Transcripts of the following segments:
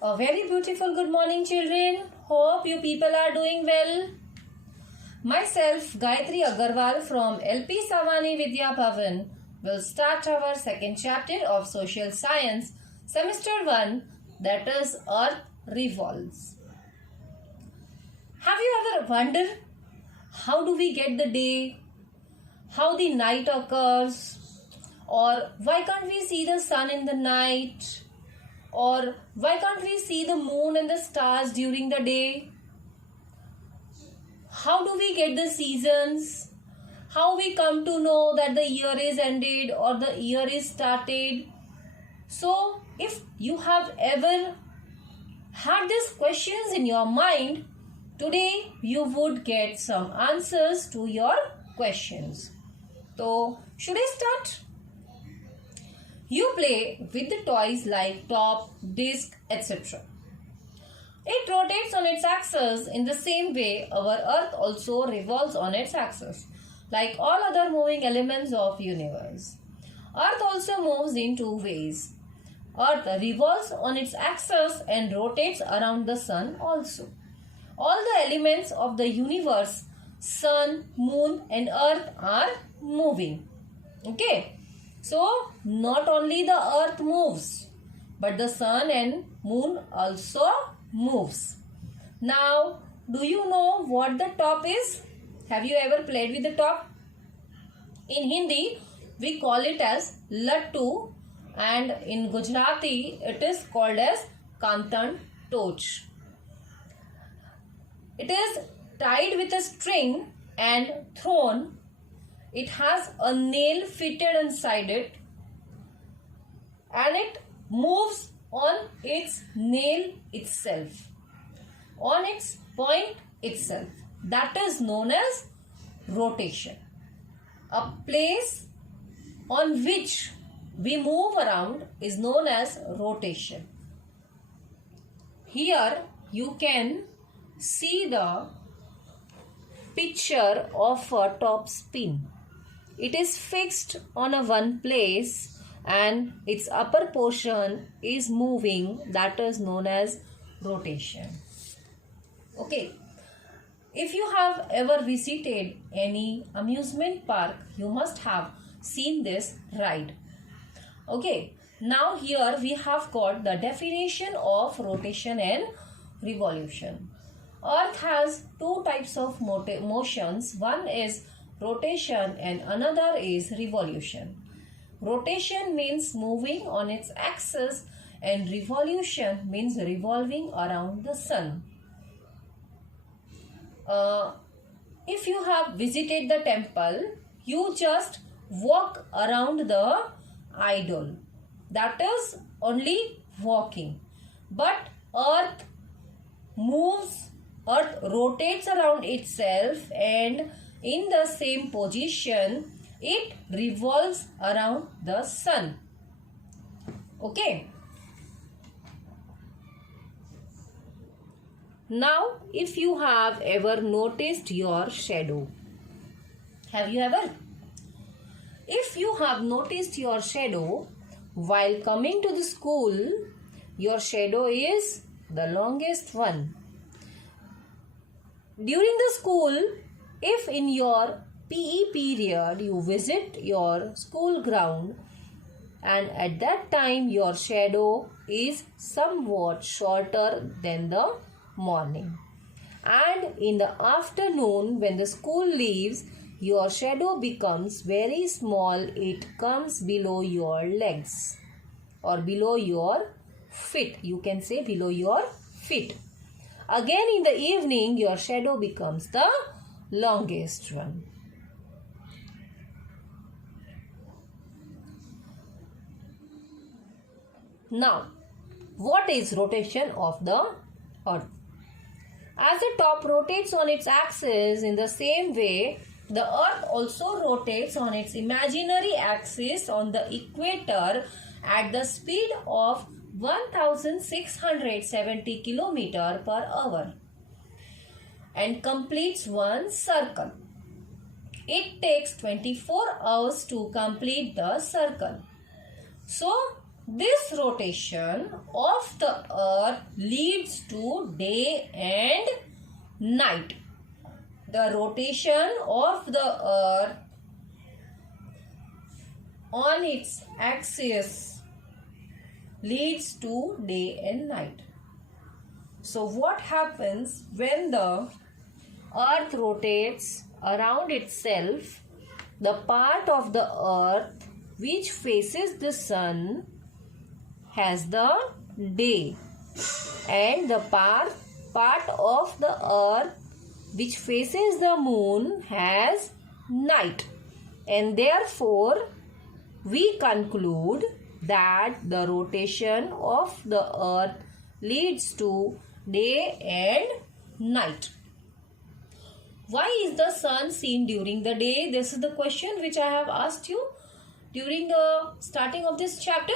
A very beautiful good morning, children. Hope you people are doing well. Myself, Gayatri Agarwal from LP Savani Vidya Bhavan, will start our second chapter of Social Science, Semester 1, that is Earth Revolves. Have you ever wondered how do we get the day, how the night occurs, or why can't we see the sun in the night? Or why can't we see the moon and the stars during the day? How do we get the seasons? How we come to know that the year is ended or the year is started? So, if you have ever had these questions in your mind, today you would get some answers to your questions. So, should I start? You play with the toys like top, disc, etc. It rotates on its axis in the same way our earth also revolves on its axis, like all other moving elements of universe. Earth also moves in two ways. Earth revolves on its axis and rotates around the sun also. All the elements of the universe, sun, moon and earth are moving. Okay. So, not only the earth moves, but the sun and moon also moves. Now, do you know what the top is? Have you ever played with the top? In Hindi, we call it as lattu, and in Gujarati, it is called as kantan toch. It is tied with a string and thrown. It has a nail fitted inside it and it moves on its nail itself, on its point itself. That is known as rotation. A place on which we move around is known as rotation. Here you can see the picture of a top spin. It is fixed on a one place and its upper portion is moving, that is known as rotation. Okay. If you have ever visited any amusement park, you must have seen this ride. Okay. Now here we have got the definition of rotation and revolution. Earth has two types of motions. One is rotation and another is revolution. Rotation means moving on its axis and revolution means revolving around the sun. If you have visited the temple, you just walk around the idol. That is only walking. But earth moves, earth rotates around itself and in the same position, it revolves around the sun. Okay. Now, if you have ever noticed your shadow. Have you ever? If you have noticed your shadow while coming to the school, your shadow is the longest one. During the school, if in your PE period you visit your school ground and at that time your shadow is somewhat shorter than the morning, and in the afternoon when the school leaves, your shadow becomes very small. It comes below your legs or below your feet. You can say below your feet. Again in the evening your shadow becomes the longest one. Now, what is rotation of the earth? As the top rotates on its axis, in the same way, the earth also rotates on its imaginary axis on the equator at the speed of 1670 km per hour and completes one circle. It takes 24 hours to complete the circle. So, This rotation of the earth leads to day and night. The rotation of the earth on its axis leads to day and night. So what happens when the earth rotates around itself? The part of the earth which faces the sun has the day, and the part of the earth which faces the moon has night. And therefore we conclude that the rotation of the earth leads to day and night. Why is the sun seen during the day? This is the question which I have asked you during the starting of this chapter.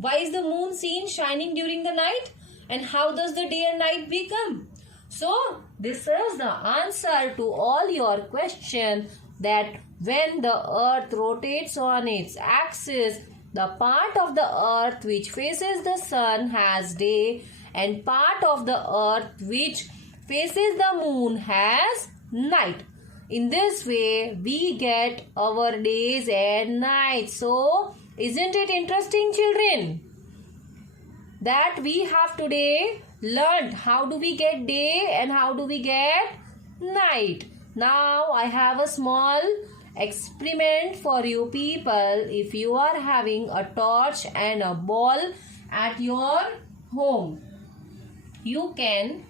Why is the moon seen shining during the night? And how does the day and night become? So, this is the answer to all your questions, that when the earth rotates on its axis, the part of the earth which faces the sun has day, and part of the earth which faces the moon has night. In this way, we get our days and nights. So, isn't it interesting, children? That we have today learned how do we get day and how do we get night. Now, I have a small experiment for you people. If you are having a torch and a ball at your home, you can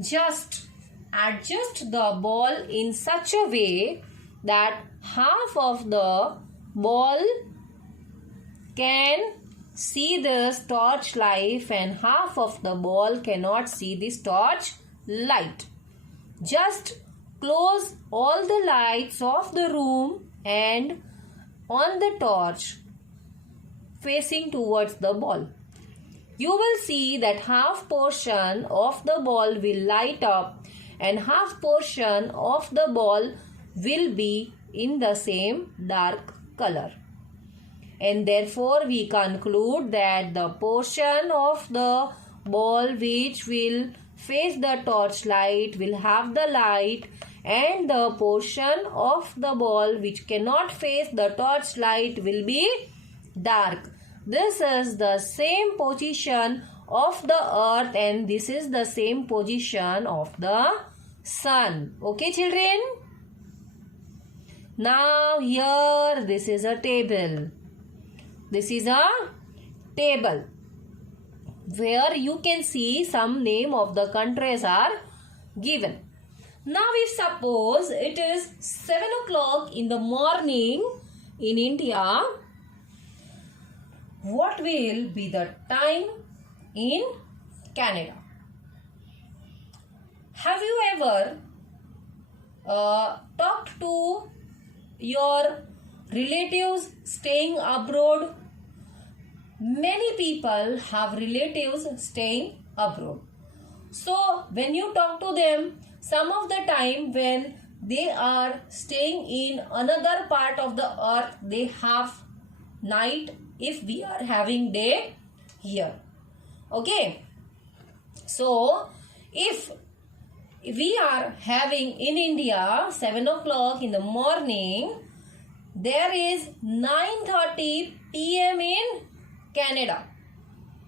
just adjust the ball in such a way that half of the ball can see this torch light and half of the ball cannot see this torch light. Just close all the lights of the room and on the torch facing towards the ball. You will see that half portion of the ball will light up and half portion of the ball will be in the same dark color. And therefore we conclude that the portion of the ball which will face the torchlight will have the light, and the portion of the ball which cannot face the torchlight will be dark. This is the same position of the earth and this is the same position of the sun. Okay, children? Now here this is a table. This is a table where you can see some name of the countries are given. Now if suppose it is 7 o'clock in the morning in India, what will be the time in Canada? Have you ever talked to your relatives staying abroad? Many people have relatives staying abroad. So when you talk to them, some of the time when they are staying in another part of the earth, they have night if we are having day here. Okay. So if we are having in India 7 o'clock in the morning, there is 9:30 p.m. in Canada.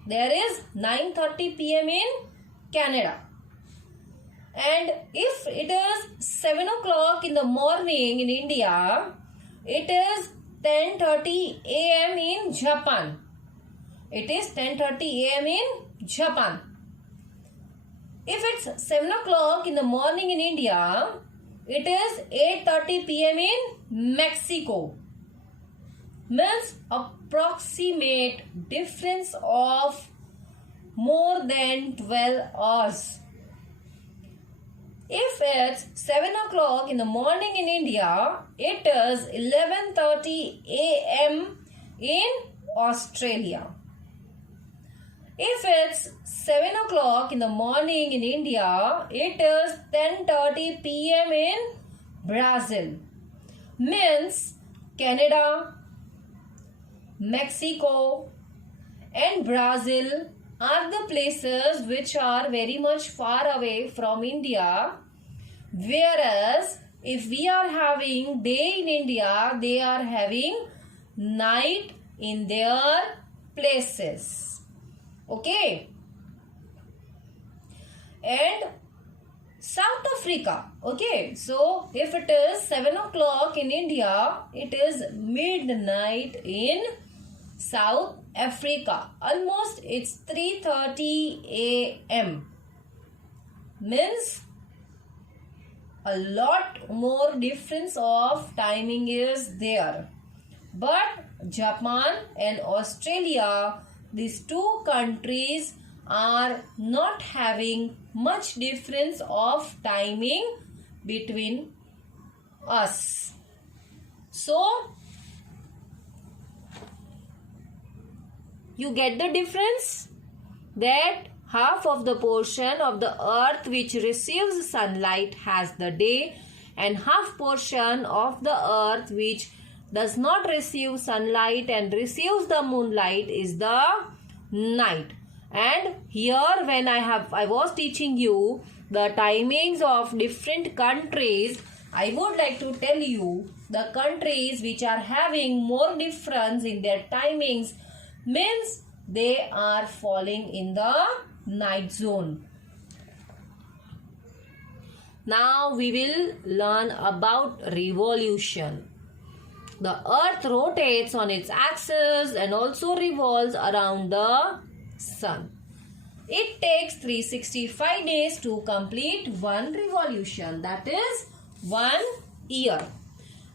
There is 9:30 p.m. in Canada. And if it is 7 o'clock in the morning in India, it is 10:30 a.m. in Japan. It is 10:30 a.m. in Japan. If it's 7 o'clock in the morning in India, it is 8:30 p.m. in Mexico. Means approximate difference of more than 12 hours. If it's 7 o'clock in the morning in India, it is 11:30 a.m. in Australia. If it's 7 o'clock in the morning in India, it is 10:30 p.m. in Brazil. Means Canada, Mexico, and Brazil are the places which are very much far away from India. Whereas if we are having day in India, they are having night in their places. Okay. And South Africa. Okay. So if it is 7 o'clock in India, it is midnight in South Africa. Almost it's 3:30 a.m. Means a lot more difference of timing is there. But Japan and Australia, these two countries are not having much difference of timing between us. So, you get the difference? That half of the portion of the earth which receives sunlight has the day, and half portion of the earth which does not receive sunlight and receives the moonlight is the night. And here when I was teaching you the timings of different countries, I would like to tell you the countries which are having more difference in their timings means they are falling in the night zone. Now we will learn about revolution. The earth rotates on its axis and also revolves around the sun. It takes 365 days to complete one revolution, that is 1 year.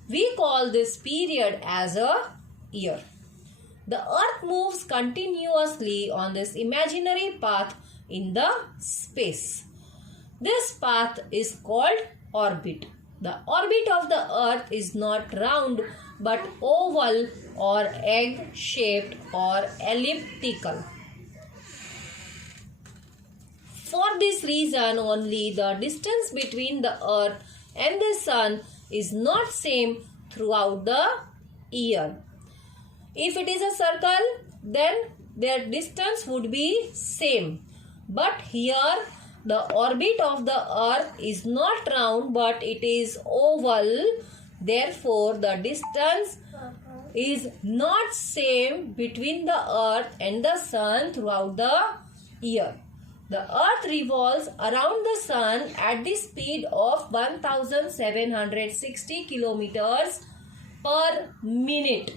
We call this period as a year. The earth moves continuously on this imaginary path in the space. This path is called orbit. The orbit of the earth is not round but oval or egg-shaped or elliptical. For this reason only the distance between the earth and the sun is not same throughout the year. If it is a circle, then their distance would be same. But here the orbit of the earth is not round but it is oval. Therefore, the distance is not same between the earth and the sun throughout the year. The earth revolves around the sun at the speed of 1760 kilometers per minute.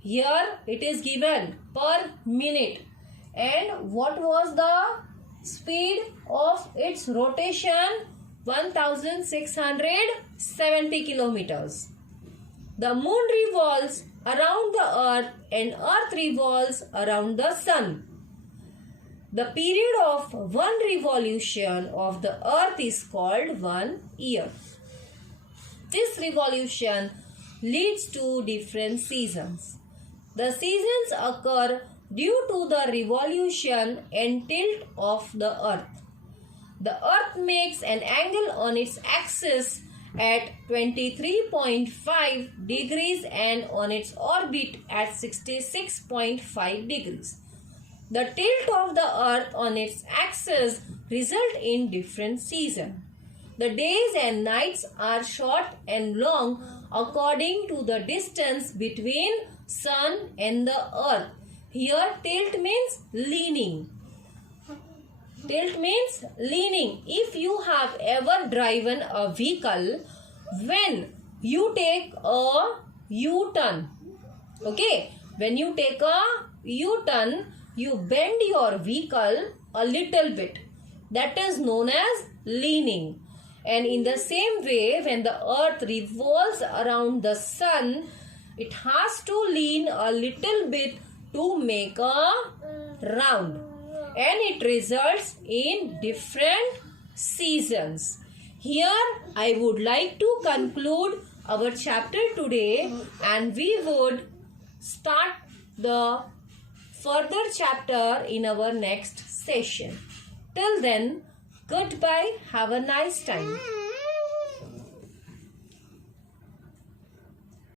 Here it is given per minute. And what was the speed of its rotation? 1670 kilometers. The moon revolves around the earth and earth revolves around the sun. The period of one revolution of the earth is called 1 year. This revolution leads to different seasons. The seasons occur due to the revolution and tilt of the earth. The earth makes an angle on its axis at 23.5 degrees and on its orbit at 66.5 degrees. The tilt of the earth on its axis result in different seasons. The days and nights are short and long according to the distance between sun and the earth. Here tilt means leaning. Tilt means leaning. If you have ever driven a vehicle, when you take a U-turn, okay, when you take a U-turn, you bend your vehicle a little bit. That is known as leaning. And in the same way, when the earth revolves around the sun, it has to lean a little bit to make a round. And it results in different seasons. Here I would like to conclude our chapter today, and we would start the further chapter in our next session. Till then, goodbye. Have a nice time.